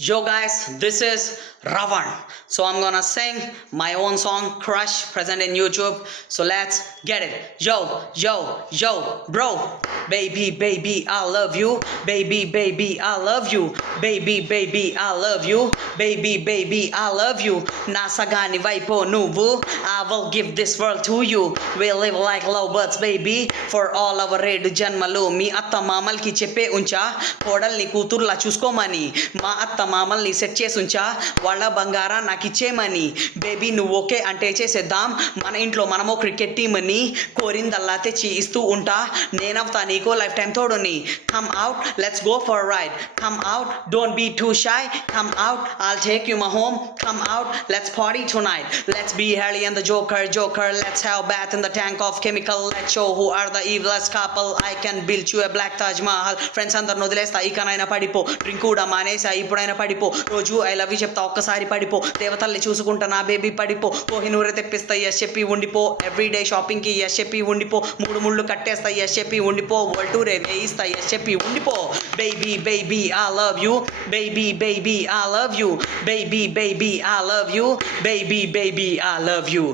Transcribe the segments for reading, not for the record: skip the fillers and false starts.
Yo guys, this is Ravan. So I'm gonna sing my own song Crush present in YouTube. So let's get it. Yo, yo, yo, bro. Baby, baby, I love you. Baby, baby, I love you. Baby, baby, I love you. Baby, baby, I love you. Nasagani vaipo nuvu. I will give this world to you. We live like lovebirds, baby. For all our red janmalu. Mi atta mamalki cheppe uncha. కోడల్ని కూతుర్లా చూసుకోమని మా అత్త మామల్ని సెట్ చేసుంచా వాళ్ళ బంగారా నాకు ఇచ్చేమని బేబీ నువ్వు ఓకే అంటే చేసేద్దాం మన ఇంట్లో మనమో క్రికెట్ టీమ్ అని కోరిందల్లా తెచ్చి ఇస్తూ ఉంటా నేనవుతా నీకో లైఫ్ టైం తోడుని come out let's go for ride come out don't be too shy come out I'll take you my home come out let's party tonight let's be Harry and the Joker let's have bath in the tank of chemical let's show who are the evilest couple I can build you a black Taj Mahal friends అందరిని వదిలేస్తా ఇకనైనా పడిపో డ్రింక్ కూడా మానేసా ఇప్పుడైనా పడిపో రోజు I love you చెప్తా ఒక్కసారి పడిపో దేవతల్ని చూసుకుంటా నా బేబీ పడిపో కోహినూరే తెప్పిస్తా ఎస్ చెప్పి ఉండిపో ఎవ్రీడే షాపింగ్కి ఎస్ చెప్పి ఉండిపో మూడు ముళ్ళు కట్టేస్తా ఎస్ చెప్పి ఉండిపో వరల్డ్ టూరే వేయిస్తా ఎస్ చెప్పి ఉండిపో baby baby I love you baby baby I love you baby baby I love you baby baby I love you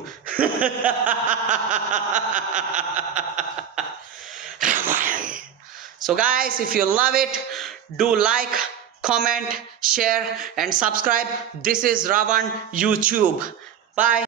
So guys, if you love it, do like, comment, share and subscribe. This is Ravan YouTube. Bye.